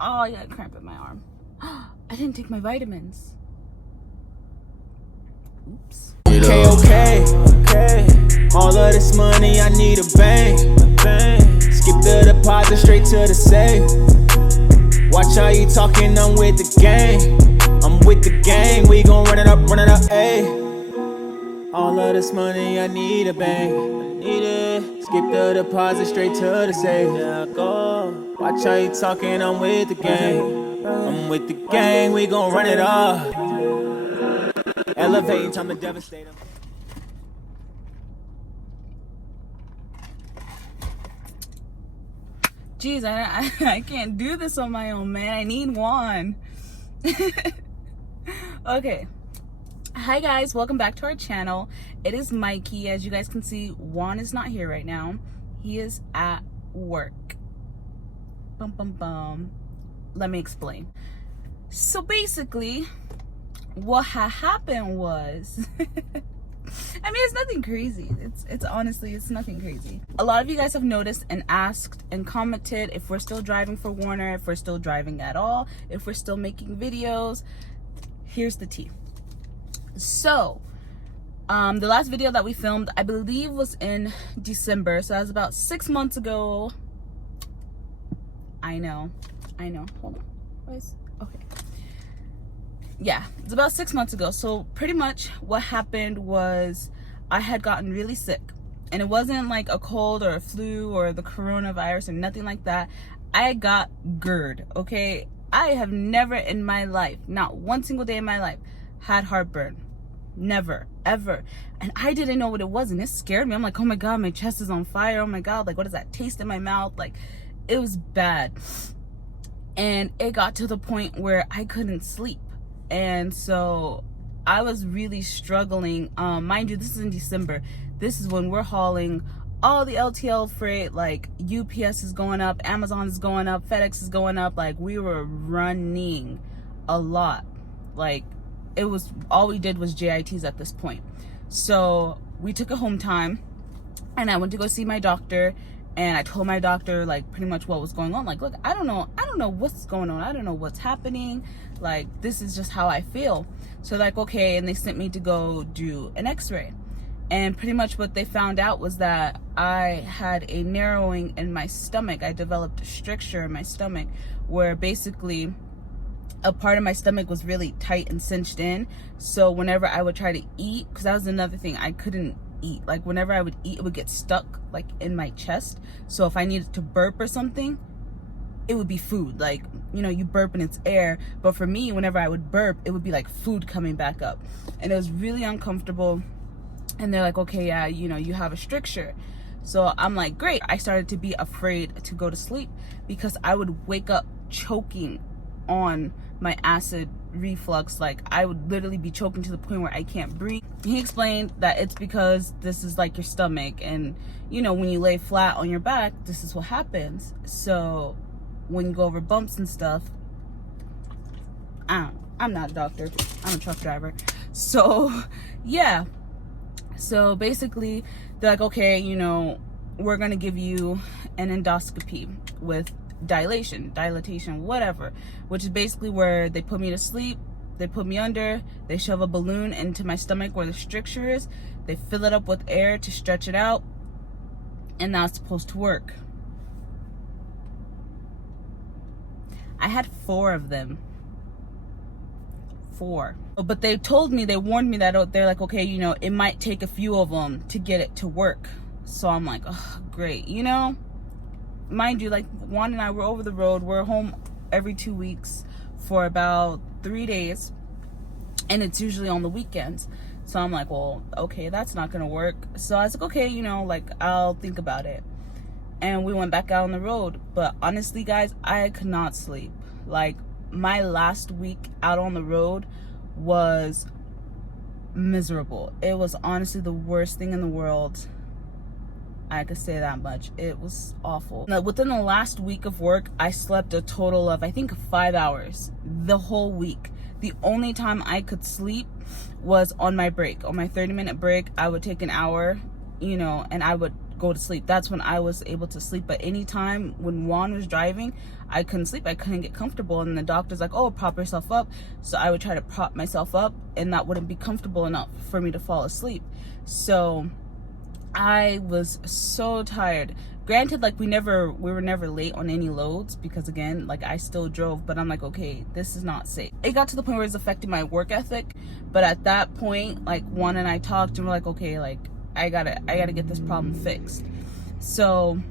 Oh, I got a cramp in my arm. I didn't take my vitamins. Oops. Okay. All of this money, I need a bank. Skip the deposit straight to the safe. Watch how you talking, I'm with the gang. I'm with the gang, we gon' run it up, ayy. All of this money, I need a bank. Skip the deposit straight to the safe. Watch how you talking, I'm with the gang. I'm with the gang, we gon' run it up. Elevating, time to devastate them. Jeez, I can't do this on my own, man. I need Juan. Okay. Hi guys, welcome back to our channel. It is MyKie. As you guys can see, Juan is not here right now. He is at work. Bum bum bum. Let me explain. So basically, what happened was I mean, it's nothing crazy. It's honestly, it's nothing crazy. A lot of you guys have noticed and asked and commented if we're still driving for Warner, if we're still driving at all, if we're still making videos. Here's the tea. So, the last video that we filmed, I believe, was in December. So that was about 6 months ago. I know. Hold on. Okay. Yeah, it's about 6 months ago. So pretty much what happened was I had gotten really sick, and it wasn't like a cold or a flu or the coronavirus or nothing like that. I got GERD. Okay, I have never in my life, not one single day in my life, had heartburn. Never, ever. And I didn't know what it was, and it scared me. I'm like, oh my god, my chest is on fire. Oh my god, like, what is that taste in my mouth? Like, it was bad. And it got to the point where I couldn't sleep. And so I was really struggling. Mind you, this is in December. This is when we're hauling all the LTL freight. Like, UPS is going up, Amazon is going up, FedEx is going up. Like, we were running a lot. Like, it was, all we did was JITs at this point. So we took a home time, and I went to go see my doctor. And I told my doctor, like, pretty much what was going on. Like, look, I don't know what's going on. I don't know what's happening. Like, this is just how I feel. So, like, okay, and they sent me to go do an x-ray. And pretty much what they found out was that I had a narrowing in my stomach. I developed a stricture in my stomach, where basically a part of my stomach was really tight and cinched in. So whenever I would try to eat, because that was another thing, I couldn't eat. Like, whenever I would eat, it would get stuck like in my chest. So if I needed to burp or something, it would be food. Like, you know, you burp and it's air, but for me, whenever I would burp, it would be like food coming back up, and it was really uncomfortable. And they're like, okay, yeah, you know, you have a stricture. So I'm like, great. I started to be afraid to go to sleep because I would wake up choking on my acid reflux. Like, I would literally be choking to the point where I can't breathe. He explained that it's because this is like your stomach, and you know, when you lay flat on your back, this is what happens. So when you go over bumps and stuff, I'm not a doctor, I'm a truck driver. So yeah, so basically they're like, okay, you know, we're gonna give you an endoscopy with dilatation, whatever, which is basically where they put me to sleep, they put me under, they shove a balloon into my stomach where the stricture is, they fill it up with air to stretch it out, and that's supposed to work. I had 4 of them. 4. But they told me, they warned me that they're like, okay, you know, it might take a few of them to get it to work. So I'm like, oh, great, you know? Mind you, like, Juan and I were over the road. We're home every 2 weeks for about 3 days, and it's usually on the weekends. So I'm like, well, okay, that's not gonna work. So I was like, okay, you know, like, I'll think about it. And we went back out on the road. But honestly, guys, I could not sleep. Like, my last week out on the road was miserable. It was honestly the worst thing in the world. I could say that much. It was awful. Now, within the last week of work, I slept a total of, I think, 5 hours the whole week. The only time I could sleep was on my break. On my 30-minute break, I would take an hour, you know, and I would go to sleep. That's when I was able to sleep. But anytime when Juan was driving, I couldn't sleep. I couldn't get comfortable. And the doctor's like, oh, prop yourself up. So I would try to prop myself up, and that wouldn't be comfortable enough for me to fall asleep. So I was so tired. Granted, like we were never late on any loads, because again, like I still drove, but I'm like, okay, this is not safe. It got to the point where it's affecting my work ethic. But at that point, like Juan and I talked, and we're like, okay, like I gotta get this problem fixed. So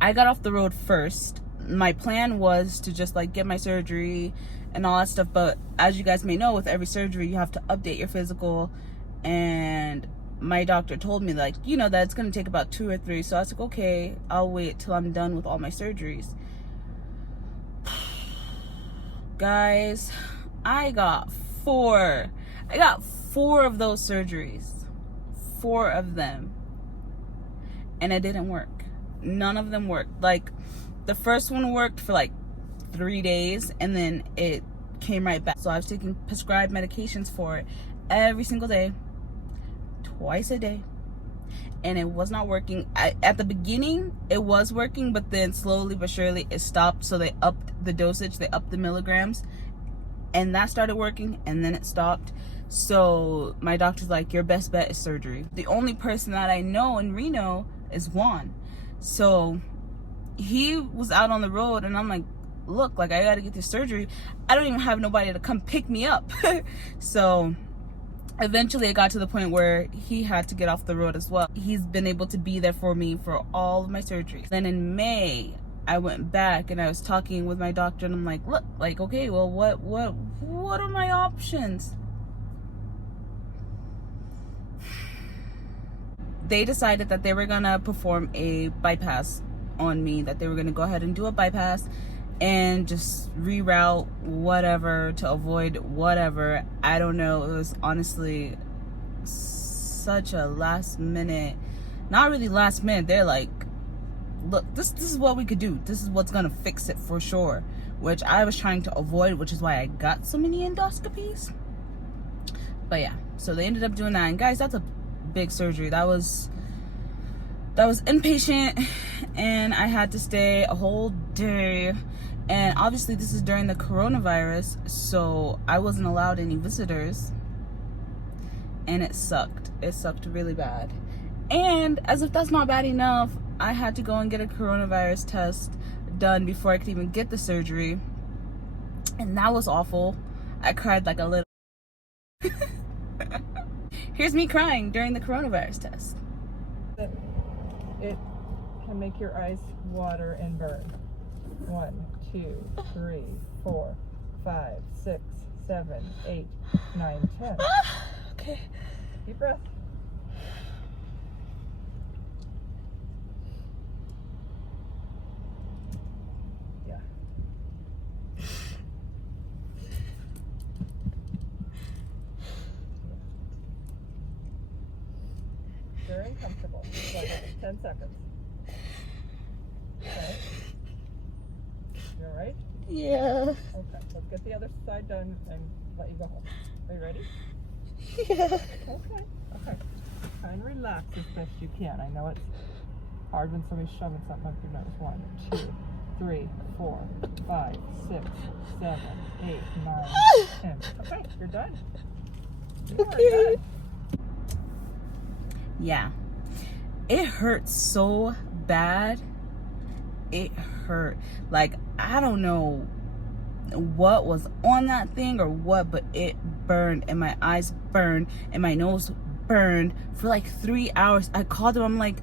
I got off the road first. My plan was to just like get my surgery and all that stuff, but as you guys may know, with every surgery you have to update your physical, and my doctor told me, like, you know, that it's going to take about 2 or 3. So I was like, okay, I'll wait till I'm done with all my surgeries. Guys, I got 4 of those surgeries. 4 of them. And it didn't work. None of them worked. Like, the first one worked for like 3 days, and then it came right back. So I was taking prescribed medications for it every single day, twice a day, and it was not working. At the beginning it was working, but then slowly but surely it stopped. So they upped the dosage, they upped the milligrams, and that started working, and then it stopped. So my doctor's like, your best bet is surgery. The only person that I know in Reno is Juan. So he was out on the road, and I'm like, look, like I gotta get this surgery. I don't even have nobody to come pick me up. So eventually it got to the point where he had to get off the road as well. He's been able to be there for me for all of my surgeries. Then in May, I went back and I was talking with my doctor, and I'm like, look, like, okay, well, what are my options? They decided that they were gonna perform a bypass on me, that they were gonna go ahead and do a bypass and just reroute whatever to avoid whatever. I don't know. It was honestly such a last minute, not really last minute. They're like, look, this is what we could do. This is what's gonna fix it for sure, which I was trying to avoid, which is why I got so many endoscopies. But yeah, so they ended up doing that. And guys, that's a big surgery. That was inpatient, and I had to stay a whole day. And obviously this is during the coronavirus, so I wasn't allowed any visitors, and it sucked. It sucked really bad. And as if that's not bad enough, I had to go and get a coronavirus test done before I could even get the surgery, and that was awful. I cried like a little. Here's me crying during the coronavirus test. It can make your eyes water and burn. 1, 2, 3, 4, 5, 6, 7, 8, 9, 10. Okay. Deep breath. Yeah. Very uncomfortable. Like 10 seconds. Okay. You alright? Yeah. Okay, let's get the other side done and let you go home. Are you ready? Yeah. Okay. Okay. Try and relax as best you can. I know it's hard when somebody's shoving something up your nose. 1, 2, 3, 4, 5, 6, 7, 8, 9, 10. Okay, you're done. You are Okay. done. Yeah. It hurt so bad. It hurt. Like, I don't know what was on that thing or what, but it burned, and my eyes burned, and my nose burned for like 3 hours. I called them. I'm like,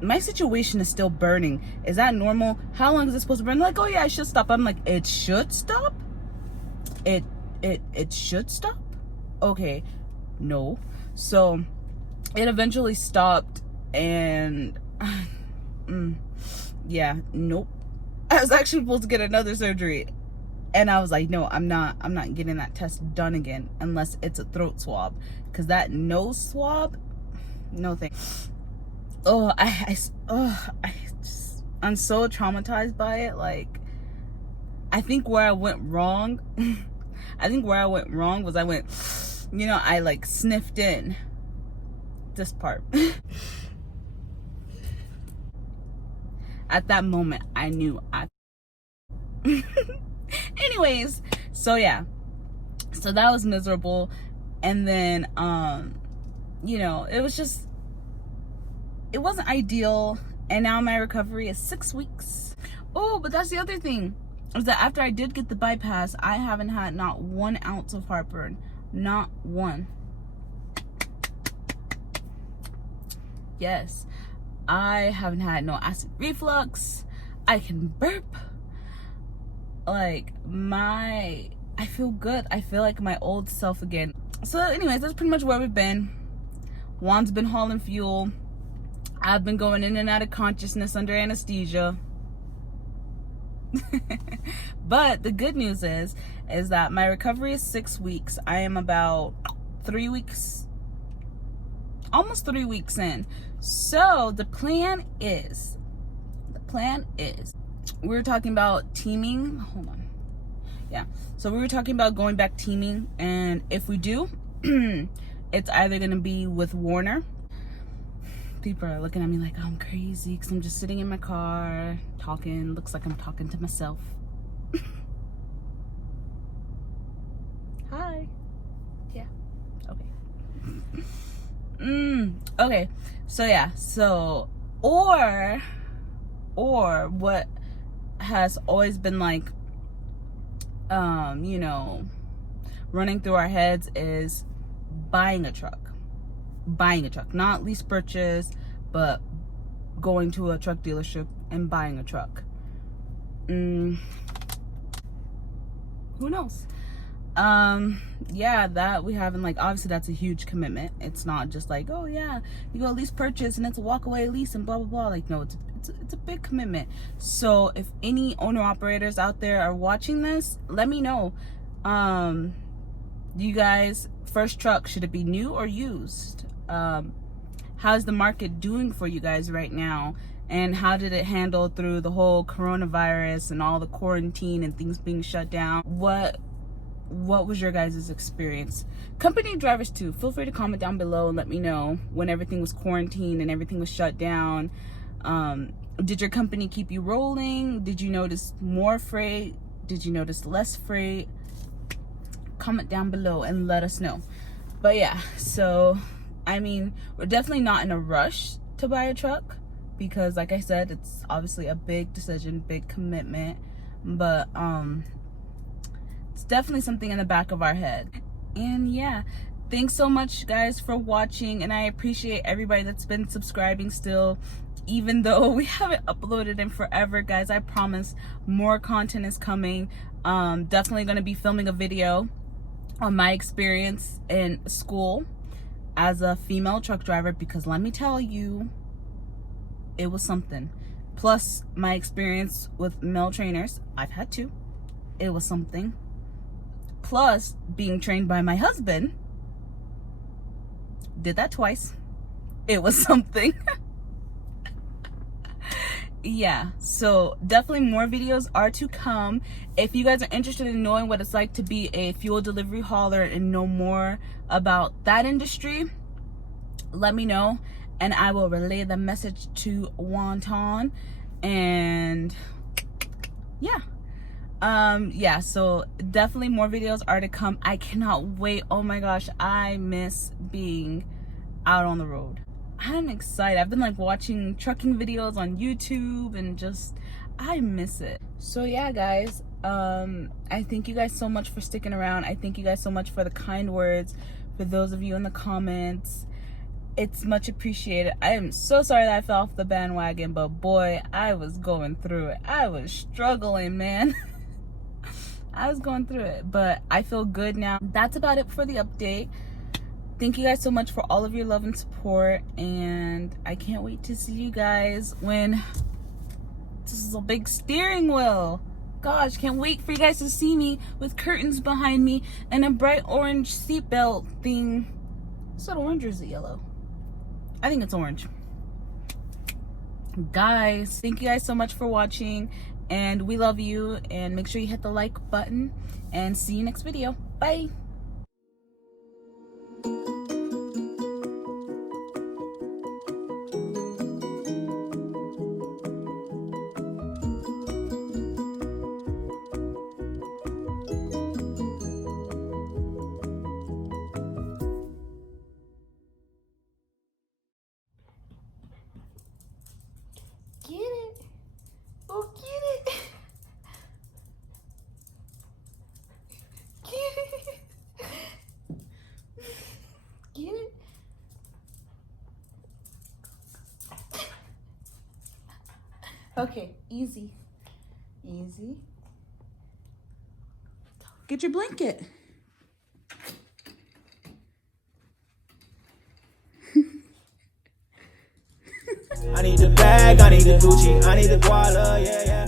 my situation is still burning. Is that normal? How long is it supposed to burn? They're like, oh yeah, it should stop. I'm like, it should stop? It should stop? Okay. No. So it eventually stopped, and yeah, nope. I was actually supposed to get another surgery, and I was like, no, I'm not getting that test done again unless it's a throat swab, because that nose swab, no thanks. Oh, I'm so traumatized by it. Like, I think where I went wrong was I went, I like sniffed in this part. At that moment, I knew I anyways, so yeah, so that was miserable. And then you know, it wasn't ideal. And now my recovery is 6 weeks. Oh, but that's the other thing, is that after I did get the bypass, I haven't had not 1 ounce of heartburn. Not one. Yes, I haven't had no acid reflux. I can burp. Like, I feel good. I feel like my old self again. So anyways, that's pretty much where we've been. Juan's been hauling fuel. I've been going in and out of consciousness under anesthesia. But the good news is that my recovery is 6 weeks. I am about 3 weeks, almost 3 weeks in. So the plan is, we were talking about teaming. Hold on. Yeah. So we were talking about going back teaming. And if we do, it's either going to be with Warner. People are looking at me like I'm crazy because I'm just sitting in my car talking. Looks like I'm talking to myself. Hi. Yeah. Okay. Okay. So yeah. So or what has always been like, you know, running through our heads is buying a truck. Not lease purchase, but going to a truck dealership and buying a truck. Who knows? Yeah, that we haven't, like, obviously that's a huge commitment. It's not just like, oh yeah, you go lease purchase and it's a walk away lease and blah blah blah. Like, no, it's a big commitment. So if any owner operators out there are watching this, let me know. You guys, first truck, should it be new or used? How's the market doing for you guys right now? And how did it handle through the whole coronavirus and all the quarantine and things being shut down? What was your guys' experience? Company drivers too, feel free to comment down below and let me know when everything was quarantined and everything was shut down. Did your company keep you rolling? Did you notice more freight? Did you notice less freight? Comment down below and let us know. But yeah, so I mean, we're definitely not in a rush to buy a truck because, like I said, it's obviously a big decision, big commitment, but it's definitely something in the back of our head. And yeah, thanks so much guys for watching, and I appreciate everybody that's been subscribing still, even though we haven't uploaded in forever. Guys, I promise more content is coming. Definitely going to be filming a video on my experience in school as a female truck driver, because let me tell you, it was something. Plus my experience with male trainers, I've had 2. It was something. Plus being trained by my husband, did that twice. It was something. Yeah, so definitely more videos are to come. If you guys are interested in knowing what it's like to be a fuel delivery hauler and know more about that industry, let me know and I will relay the message to Wonton. And yeah, yeah, so definitely more videos are to come. I cannot wait. Oh my gosh, I miss being out on the road. I'm excited. I've been like watching trucking videos on YouTube and just, I miss it. So yeah guys, I thank you guys so much for sticking around. I thank you guys so much for the kind words, for those of you in the comments. It's much appreciated. I am so sorry that I fell off the bandwagon, but boy, I was going through it. I was struggling, man. I was going through it, but I feel good now. That's about it for the update. Thank you guys so much for all of your love and support, and I can't wait to see you guys when this is a big steering wheel. Gosh, can't wait for you guys to see me with curtains behind me and a bright orange seatbelt thing. Is it orange or is it yellow? I think it's orange. Guys, thank you guys so much for watching, and we love you, and make sure you hit the like button, and see you next video. Bye. Okay, easy. Easy. Get your blanket. I need the bag, I need the Gucci, I need the Guala, yeah, yeah.